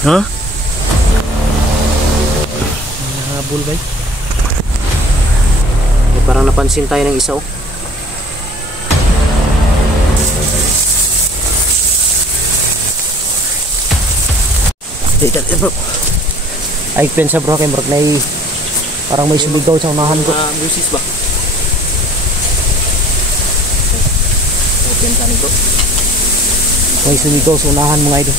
Ha? Nahabol ba? Parang napansin tayo ng isa oh. Bro. Ay pensa bro kay bro na parang may sumigaw sa unahan ko. Busis ba? Pensa ni bro. May sumigaw sa unahan mga idol.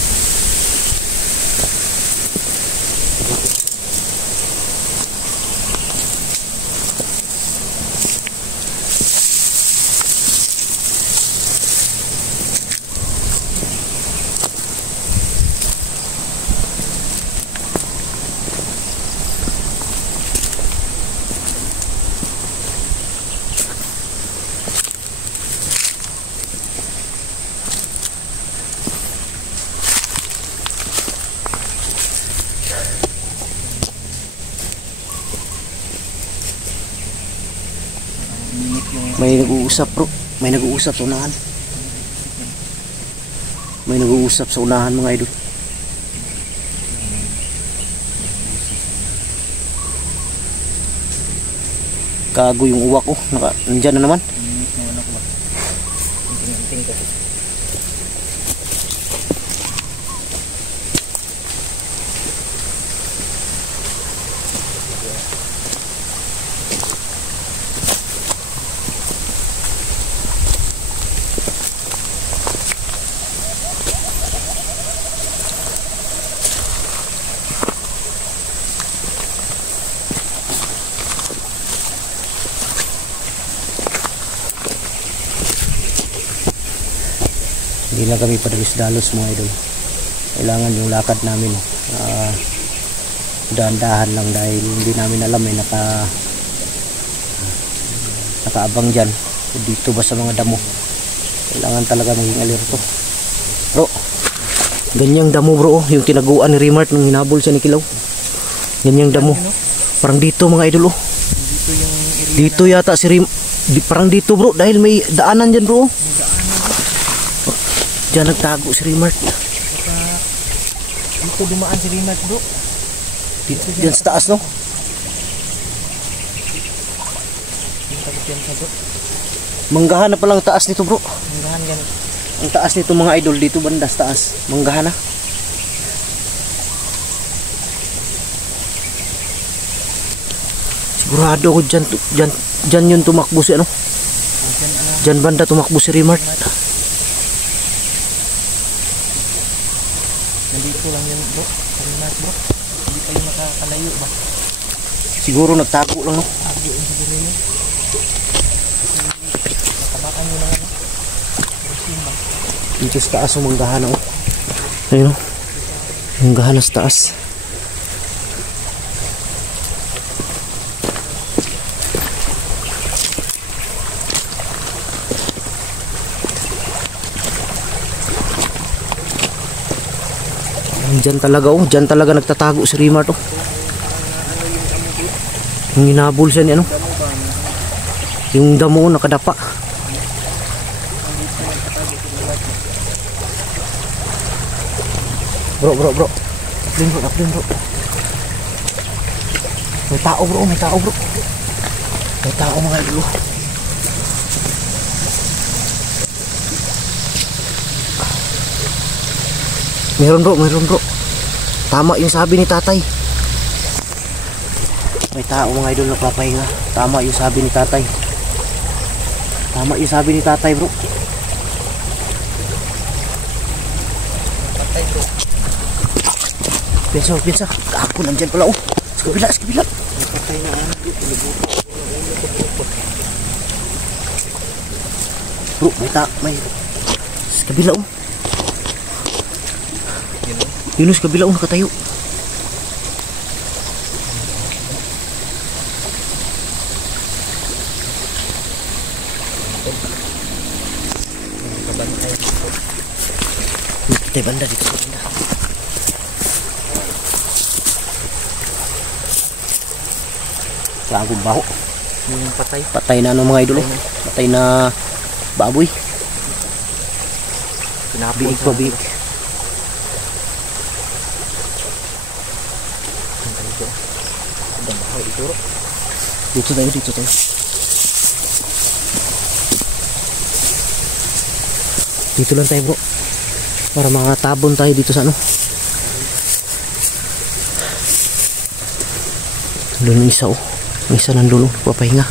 May nag-uusap bro. May nag-uusap sa unahan. May nag-uusap sa unahan mga idol. Kago yung uwak ko. Nandyan na naman. Hindi lang kami padalos-dalos mga idol. Kailangan yung lakad namin dahan-dahan lang dahil hindi namin alam may nakaabang dyan dito ba sa mga damo. Kailangan talaga maging alerto bro. Ganyang damo bro yung tinaguan ni Remart nung hinabol siya ni Kilaw. Ganyang damo parang dito mga idol oh. Dito yata si parang dito bro dahil may daanan dyan bro. Diyan nagtago si Remart. Dito dumaan si Remart bro. Dito diyan sa taas no. Manggahan na palang taas nito bro. Manggahan ganito. Ang taas nito mga idol dito banda sa taas. Manggahan na. Sigurado ko diyan yun tumakbo si ano. Diyan banda tumakbo si Remart. Nandito lang yun bro, Remart bro. Hindi kayo makakalayo ba? Siguro nagtago lang no? Tago yung siguro yun. Natamaan nyo lang ano? Dito sa taas yung manggahan oh. Ayun oh. Manggahan na sa taas. Diyan talaga oh, diyan talaga nagtatago si Remart oh. Yung hinabol siya ni ano. Yung damo nakadapa. Bro. Taplin bro. May tao bro. May tao mga idol. Meron bro. Tama yung sabi ni tatay. May tao mga idol nagpapahinga. Tama yung sabi ni tatay bro. Pinsa. Ako nandyan pala oh. Sa kabila. Patay na bro, may sa kabila oh. Yunus kabila oh nakatayo. Patay banda dito sa banda. Bagong baho. Yung patay na ano mga idol. Patay na baboy. Biig. Dito tayo, dito tayo. Dito lang tayo bro. Para makatabon tayo dito sa ano. Doon yung isa oh. Yung isa nandun oh. Papahinga.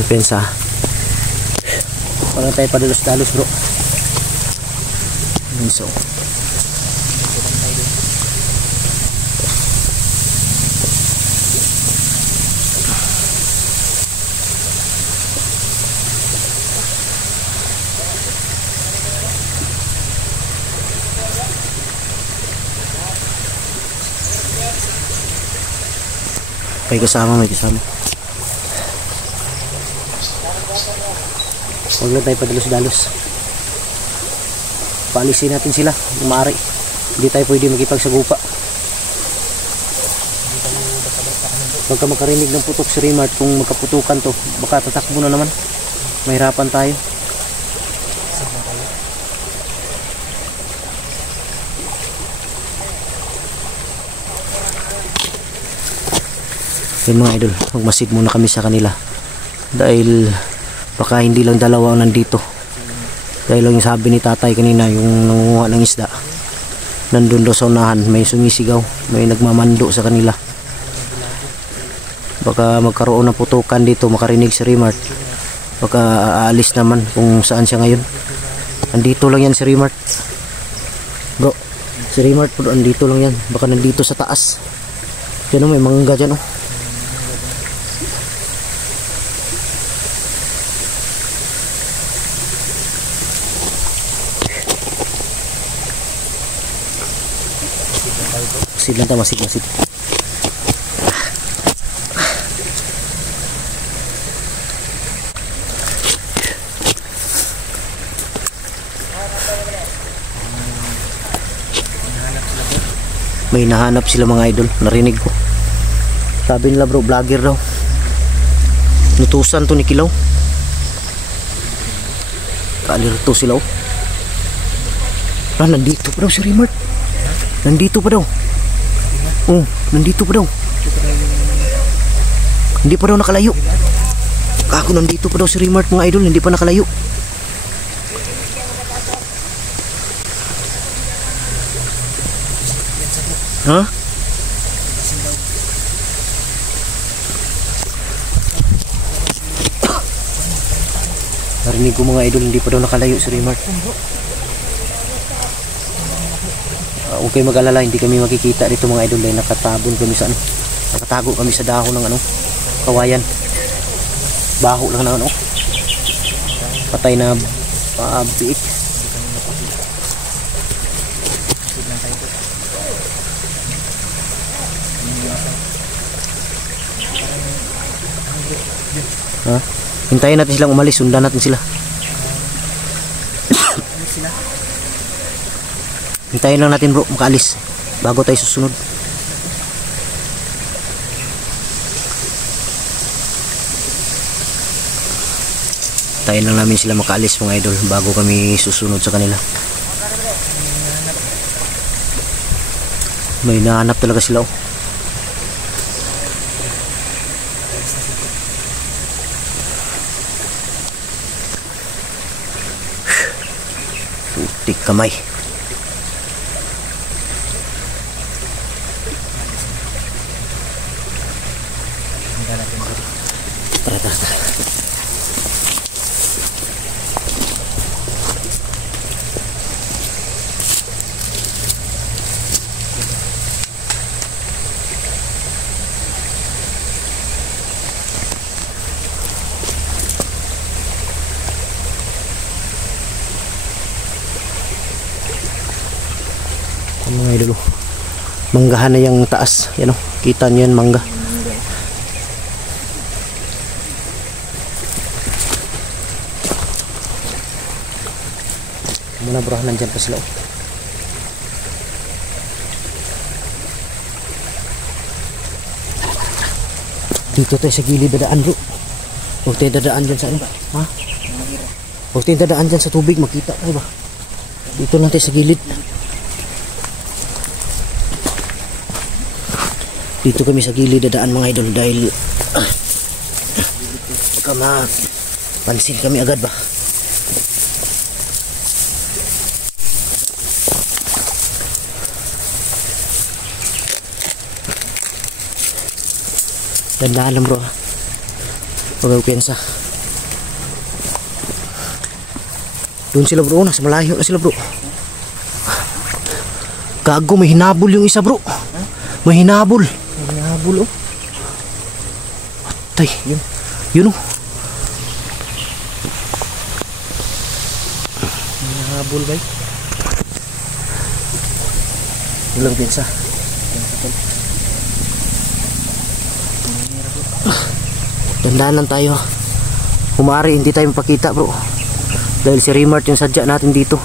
Depensa. Parang tayo padalos-dalos bro. Yung isa oh. May kasama. Huwag lang tayo padalos-dalos. Paalisin natin sila kung maaari. Hindi tayo pwede makipagsagupa. Pagka makarinig ng putok si Remart, kung magkaputukan to, baka tatakbo na naman. Mahirapan tayo. Yung mga idol, magmasid muna kami sa kanila dahil baka hindi lang dalawa ang nandito. Dahil lang yung sabi ni tatay kanina, yung nangunguha ng isda, nandun daw sa unahan, may sumisigaw, may nagmamando sa kanila. Baka magkaroon ng putukan dito, makarinig si Remart, baka aalis naman kung saan siya ngayon. Andito lang yan si Remart bro, si Remart bro, andito lang yan, baka nandito sa taas. Diyan o, may mangga dyan o. Masid lang tayo, masid. May nahanap sila mga idol, narinig ko. Sabi nila bro, vlogger daw. Nutusan to ni Kilaw. Kalirto sila oh. Nandito pa daw si Remart. Nandito pa daw. Oh, nandito pa daw. Hindi pa daw nakalayo. Ako nandito pa daw si Remart mga idol, hindi pa nakalayo. Ha? Narinig ko mga idol, hindi pa daw nakalayo si Remart. Huwag kayo mag-alala, hindi kami makikita dito mga idol dahil nakatabon kami sa ano, nakatago kami sa dahon ng ano, kawayan. Baho lang na ano, patay na biik. Ha? Hintayin natin silang umalis, sundan natin sila. Hintayin lang natin bro, makaalis bago tayo susunod. Hintayin lang namin sila makaalis mga idol bago kami susunod sa kanila. May nahanap talaga sila oh. Putik kamay. Tara. Mga idol, manggahan na yung taas, yan o, kita nyo yan, mangga. Muna bro, nandyan pa sila o. Dito tayo sa gilid dadaan bro. Huwag tayo dadaan dyan sa ano. Ha? Huwag tayo dadaan dyan sa tubig. Makita tayo ba? Dito lang tayo sa gilid. Dito kami sa gilid dadaan mga idol dahil baka mapansin kami agad ba. Dandaan lang bro. Huwag piyansa. Doon sila bro. Nasa malayo na sila bro. Gago, may hinabol yung isa bro. May hinabol. May hinabol oh. Atay. Yun oh. May hinabol ba? Walang piyansa. Dandaan lang tayo. Humari hindi tayo mapakita bro. Dahil si Remart yung sadya natin dito.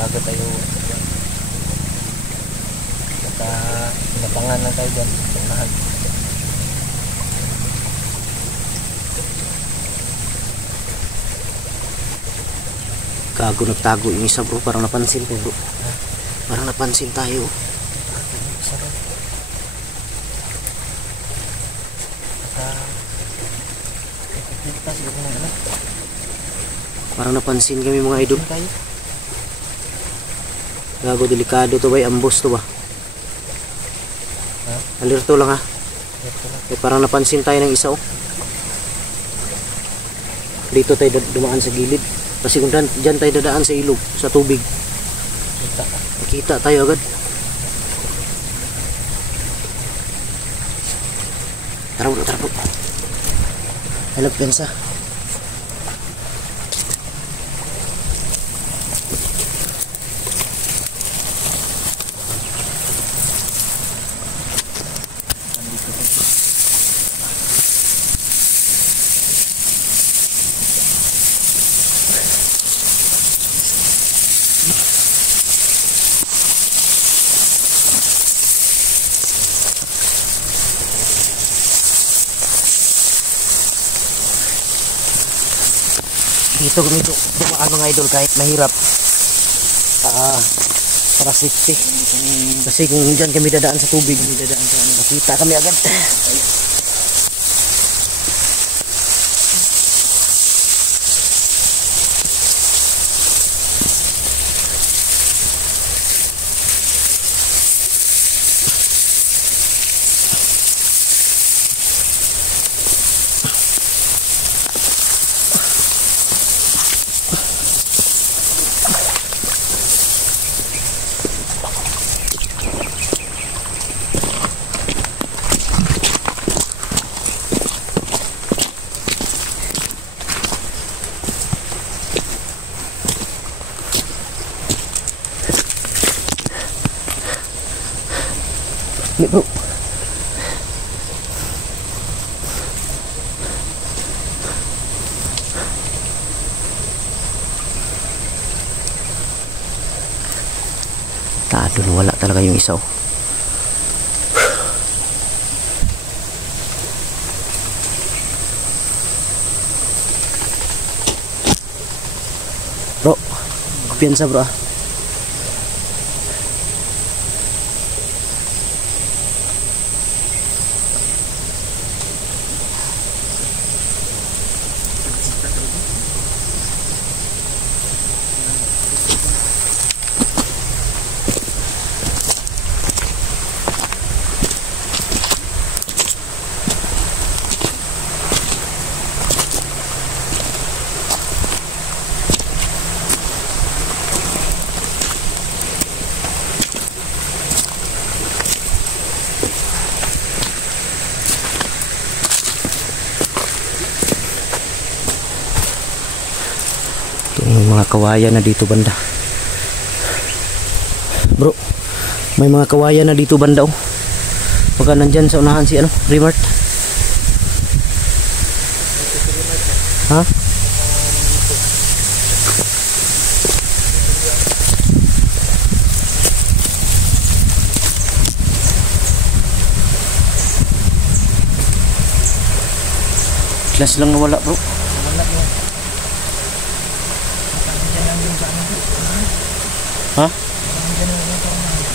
Bago tayo pinapangan lang tayo dyan. Gago, nagtago yung isa bro. Parang napansin ko bro. Parang napansin tayo. Parang napansin kami mga idol. Gago, delikado to ba? Ambos to ba? Alerto lang ha. Parang napansin tayo ng isa oh. Dito tayo dumaan sa gilid. Kasi kung dyan tayo dadaan sa ilog, sa tubig, nakita tayo agad. Tara bro, tara bro. Halap gansa. Dito kami dumaan mga idol kahit mahirap para safety. Kasi kung dyan kami dadaan sa tubig, makita kami agad. Ini bro. Doon wala talaga yung isa oh. Bro, kumpiyansa bro ah. Mga kawayan na dito banda bro, may mga kawayan na dito banda oh. Baka nandyan sa unahan si ano, Remart. Ha? Bigla silang nawala bro. Wala yun. Diyan lang yung sa amin. Ha? Diyan lang yung sa amin.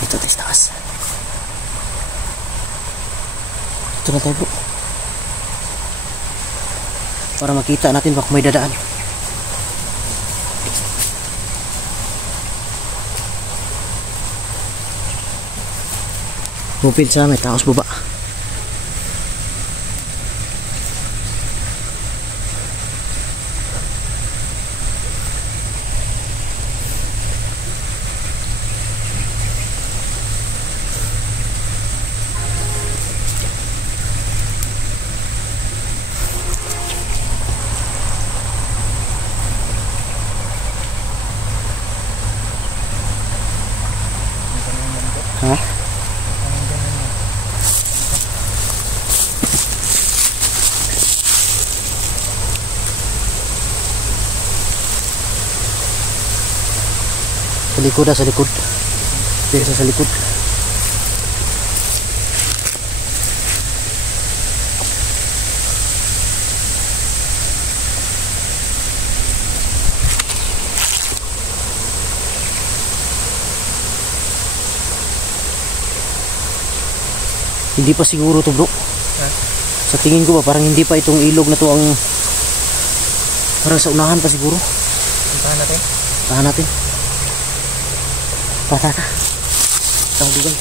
Dito tayo sa taas. Dito na tayo bro. Para makita natin baka may dadaan. Bupil sa may taos baba. Ha? Sa likod sa likod. Dito sa likod. Hindi pa siguro to bro. Sa tingin ko ba parang hindi pa itong ilog na to ang parang sa unahan pa siguro. Puntahan natin. Tahan natin. Patata. Tawag dugan.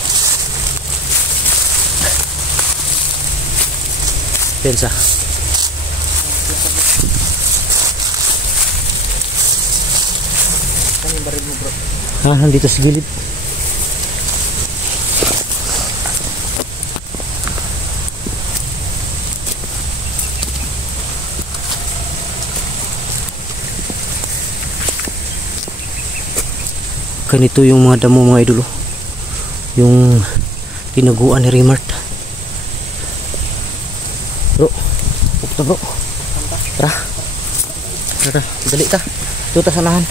Pensa. Saan yung baril mo bro? Ha, nandito sa gilid. Ganito yung mga damo mga idolo. Yung tinaguan ni Remart. Bro, pupunta bro. Tara. Tara, dali ta. Ito ta sanahan.